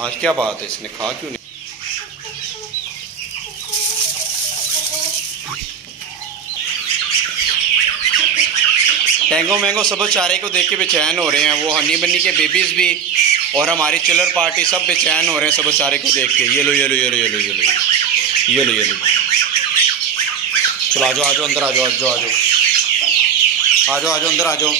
आज क्या बात है, इसने खा क्यों नहीं? टैंगो मैंगो सब चारे को देख के बेचैन हो रहे हैं, वो हनी बन्नी के बेबीज़ भी और हमारी चिलर पार्टी सब बेचैन हो रहे हैं सब चारे को देख के। ये लो ये लो ये लो ये लो ये लो ये लो ये लो। चलो आ जाओ आ जाओ अंदर आ जाओ आ जाओ आ जाओ आ जाओ आ जाओ अंदर आ जाओ।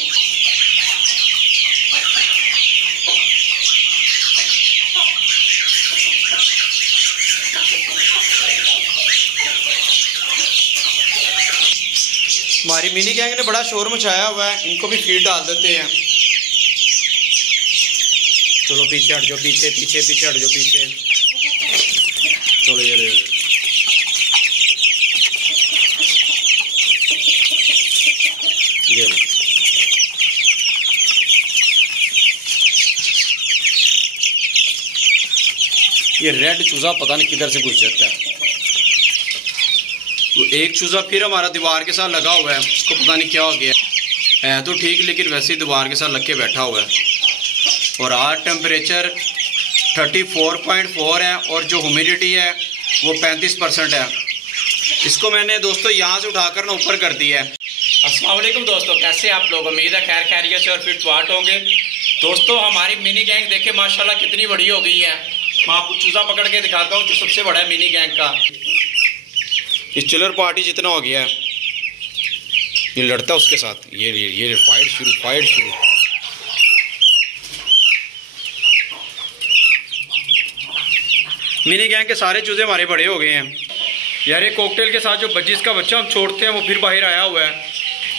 हमारी मिनी गैंग ने बड़ा शोर मचाया हुआ है, इनको भी फीड डाल देते हैं। चलो पीछे हट जाओ, पीछे पीछे पीछे हट जाओ पीछे। चलो ये लो ये लो। ये रेड चूजा पता नहीं किधर से घुस जाता है। तो एक चूजा फिर हमारा दीवार के साथ लगा हुआ है, उसको पता नहीं क्या हो गया है तो ठीक, लेकिन वैसे ही दीवार के साथ लग के बैठा हुआ है। और आज टेम्परेचर 34.4 है और जो ह्यूमिडिटी है वो 35% है। इसको मैंने दोस्तों यहाँ से उठाकर ना ऊपर कर दिया है। अस्सलाम वालेकुम दोस्तों, कैसे आप लोग? उम्मीद है खैर खैरियत से और फिट फाट होंगे। दोस्तों हमारी मिनी गैंग देखे माशाल्लाह कितनी बड़ी हो गई है। मैं आपको चूजा पकड़ के दिखाता हूँ जो सबसे बड़ा है मिनी गैंग का। इस चिलर पार्टी जितना हो गया है, ये लड़ता है उसके साथ। ये फाइट शुरू फाइट शुरू। मिनी गैंग के सारे चूजे हमारे बड़े हो गए हैं यार। ये कॉकटेल के साथ जो बज्जिस का बच्चा हम छोड़ते हैं वो फिर बाहर आया हुआ है।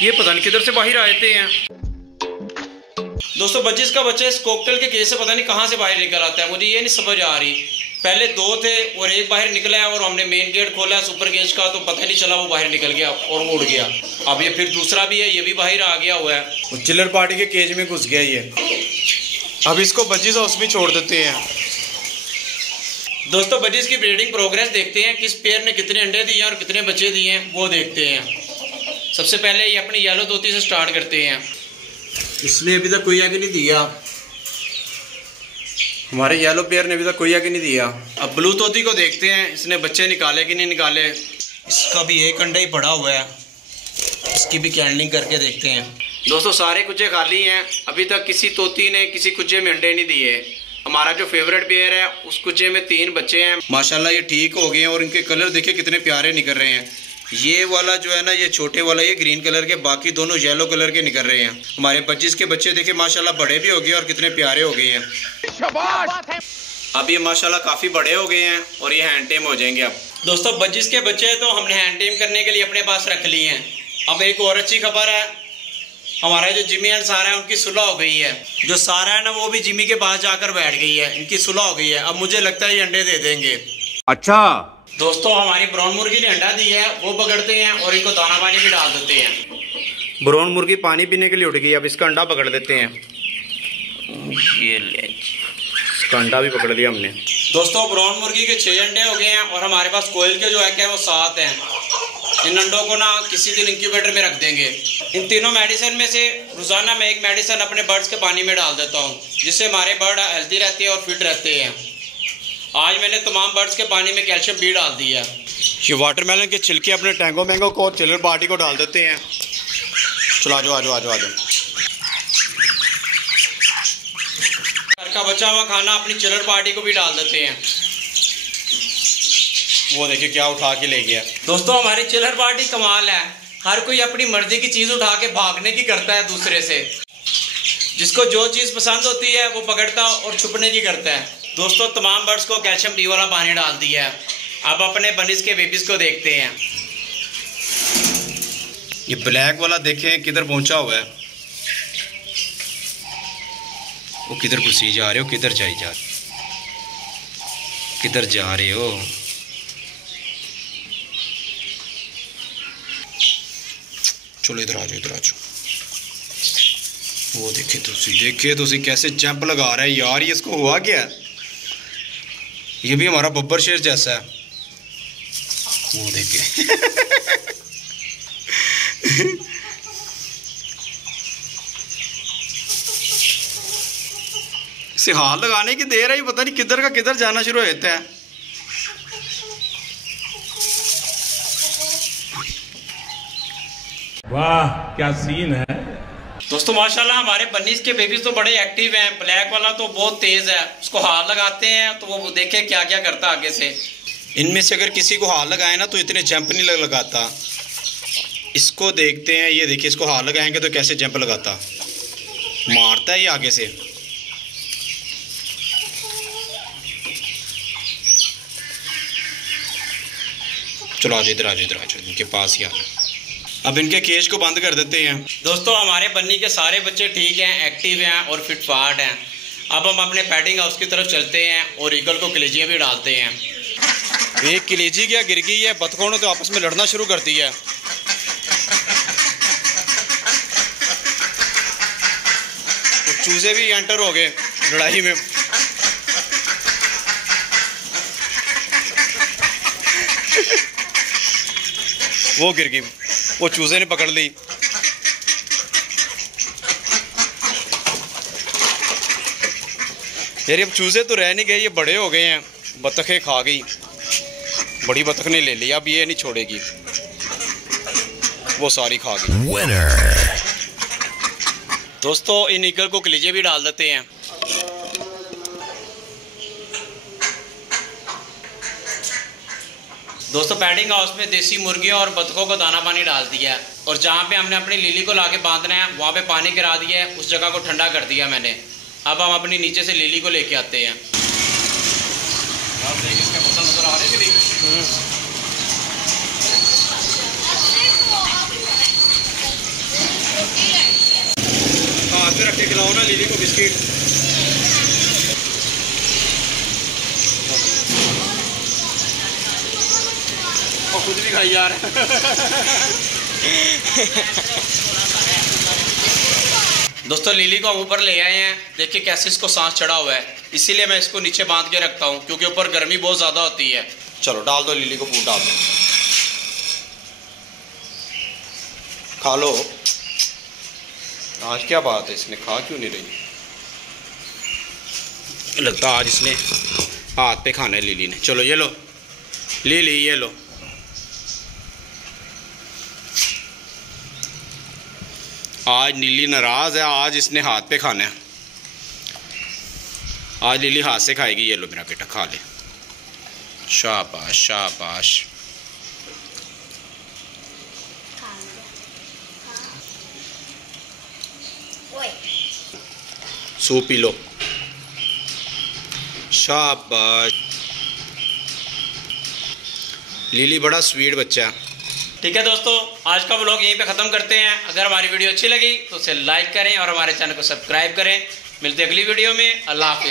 ये पता नहीं किधर से बाहर आते हैं। दोस्तों बज्जिस का बच्चा इस कॉकटेल के केस से पता नहीं कहाँ से बाहर निकल आता है, मुझे ये नहीं समझ आ रही। पहले 2 थे और एक बाहर निकला है और हमने मेन गेट खोला है सुपर गेज का, तो पता नहीं चला वो बाहर निकल गया और वो उड़ गया। अब ये फिर दूसरा भी है, ये भी बाहर आ गया हुआ है। चिल्लर पार्टी के केज में घुस गया ये। अब इसको बज्जिस हाउस में छोड़ देते हैं। दोस्तों बज्जिस की ब्रीडिंग प्रोग्रेस देखते हैं, किस पेयर ने कितने अंडे दिए और कितने बच्चे दिए हैं वो देखते हैं। सबसे पहले ये अपनी येलो तोती से स्टार्ट करते हैं। इसने अभी तक कोई एग नहीं दिया, हमारे येलो पेयर ने अभी तक कोई एग नहीं दिया। अब ब्लू तोती को देखते हैं इसने बच्चे निकाले कि नहीं निकाले। इसका भी एक अंडा ही पड़ा हुआ है, इसकी भी कैंडलिंग करके देखते हैं। दोस्तों सारे कुच्चे खाली हैं, अभी तक किसी तोती ने किसी कुच्चे में अंडे नहीं दिए। हमारा जो फेवरेट पेयर है उस कुच्चे में 3 बच्चे हैं माशाल्लाह, ये ठीक हो गए हैं और इनके कलर देखिए कितने प्यारे निकल रहे हैं। ये वाला जो है ना, ये छोटे वाला ये ग्रीन कलर के, बाकी दोनों येलो कलर के निकल रहे हैं। हमारे बज्जिस के बच्चे देखे माशाल्लाह बड़े भी हो गए और कितने प्यारे हो गए हैं। अब ये माशाल्लाह काफ़ी बड़े हो गए हैं और ये हैंड टेम हो जाएंगे। अब दोस्तों बज्जिस के बच्चे तो हमने हैंड टेम करने के लिए अपने पास रख लिए हैं। अब एक और अच्छी खबर है, हमारा जो जिमी एंड सारा है उनकी सुलह हो गई है। जो सारा है ना वो भी जिमी के पास जाकर बैठ गई है, इनकी सुलह हो गई है। अब मुझे लगता है ये अंडे दे देंगे। अच्छा दोस्तों हमारी ब्राउन मुर्गी ने अंडा दी है, वो पकड़ते हैं और इनको दाना पानी भी डाल देते हैं। ब्राउन मुर्गी पानी पीने के लिए उठ गई, अब इसका अंडा पकड़ देते हैं। ये ले, इसका अंडा भी पकड़ लिया हमने। दोस्तों ब्राउन मुर्गी के 6 अंडे हो गए हैं और हमारे पास कोयल के जो है वो 7 हैं। इन अंडों को ना किसी दिन इंक्यूबेटर में रख देंगे। इन तीनों मेडिसिन में से रोजाना मैं एक मेडिसिन अपने बर्ड्स के पानी में डाल देता हूँ, जिससे हमारे बर्ड हेल्दी रहते हैं और फिट रहते हैं। आज मैंने तमाम बर्ड्स के पानी में कैल्शियम भी डाल दिया। ये वाटरमेलन के छिलके अपने टैंगो मैंगो को और चिलर पार्टी को डाल देते हैं। चलो आ जाओ आ जाओ आ जाओ आ जाओ। घर का बचा हुआ खाना अपनी चिलर पार्टी को भी डाल देते हैं। वो देखिए क्या उठा के ले गया। दोस्तों हमारी चिलर पार्टी कमाल है, हर कोई अपनी मर्जी की चीज़ उठा के भागने की करता है दूसरे से। जिसको जो चीज़ पसंद होती है वो पकड़ता और छुपने की करता है। दोस्तों तमाम बर्ड्स को कैल्शियम डी वाला पानी डाल दिया है। अब अपने बनिस के बेबीज को देखते हैं। ये ब्लैक वाला देखें किधर पहुंचा हुआ है, वो किधर घुसी जा रहे हो, किधर जाई जा रहे, किधर जा रहे हो? चलो इधर आ जाओ इधर आ जाओ। वो देखिए तो कैसे जंप लगा रहा है यार, ये इसको हुआ क्या? ये भी हमारा बब्बर शेर जैसा है, वो देखिए। इसे हाथ लगाने की देर है, ही पता नहीं किधर का किधर जाना शुरू होता है। वाह क्या सीन है दोस्तों माशाल्लाह हमारे बन्नीस के बेबीज तो बड़े एक्टिव हैं। ब्लैक वाला तो बहुत तेज है, उसको हाथ लगाते हैं तो वो देखे क्या क्या करता आगे से। इनमें से अगर किसी को हाथ लगाए ना तो इतने जंप नहीं लगाता। इसको देखते हैं, ये देखिए इसको हाथ लगाएंगे तो कैसे जंप लगाता, मारता है ये आगे से। चलो आज इधर आज इनके पास ही आ जाओ। अब इनके केज को बंद कर देते हैं। दोस्तों हमारे बन्नी के सारे बच्चे ठीक हैं, एक्टिव हैं और फिट फाट हैं। अब हम अपने पैडिंग हाउस की तरफ चलते हैं और ईगल को कलेजियाँ भी डालते हैं। एक कलेजी क्या गिर गई है, बतखों ने तो आपस में लड़ना शुरू कर दिया है। तो चूजे भी एंटर हो गए लड़ाई में। वो गिर गई, वो चूजे ने पकड़ ली। यार अब चूजे तो रह नहीं गए, ये बड़े हो गए हैं। बतखें खा गई, बड़ी बतख ने ले लिया, अब ये नहीं छोड़ेगी, वो सारी खा गई। दोस्तों इन ईगल को कलेजे भी डाल देते हैं। दोस्तों पैडिंग हाउस में देसी मुर्गियों और बतखों को दाना पानी डाल दिया है और जहाँ पे हमने अपनी लिली को लाके बांधना है वहाँ पे पानी गिरा दिया है, उस जगह को ठंडा कर दिया मैंने। अब हम अपनी नीचे से लिली को लेके आते हैं। नजर आ रहे हैं हाथ पे रख के खिलाओ ना लिली को बिस्किट। और खुद भी खाई जा रहा है। दोस्तों लिली को हम ऊपर ले आए हैं, देखिए कैसे इसको सांस चढ़ा हुआ है, इसीलिए मैं इसको नीचे बांध के रखता हूँ क्योंकि ऊपर गर्मी बहुत ज़्यादा होती है। चलो डाल दो लिली को, फूड डाल दो, खा लो। आज क्या बात है, इसने खा क्यों नहीं रही? लगता आज इसने हाथ पे खाना है लिली ने। चलो ये लो लिली, ये लो। आज नीली नाराज है, आज इसने हाथ पे खाना है। आज लिली हाथ से खाएगी। ये लो मेरा बेटा खा ले, शाबाश शाबाश। सूप पी लो, शाबाश। लिली बड़ा स्वीट बच्चा है। ठीक है दोस्तों, आज का व्लॉग यहीं पे ख़त्म करते हैं। अगर हमारी वीडियो अच्छी लगी तो उसे लाइक करें और हमारे चैनल को सब्सक्राइब करें। मिलते हैं अगली वीडियो में। अल्लाह हाफिज़।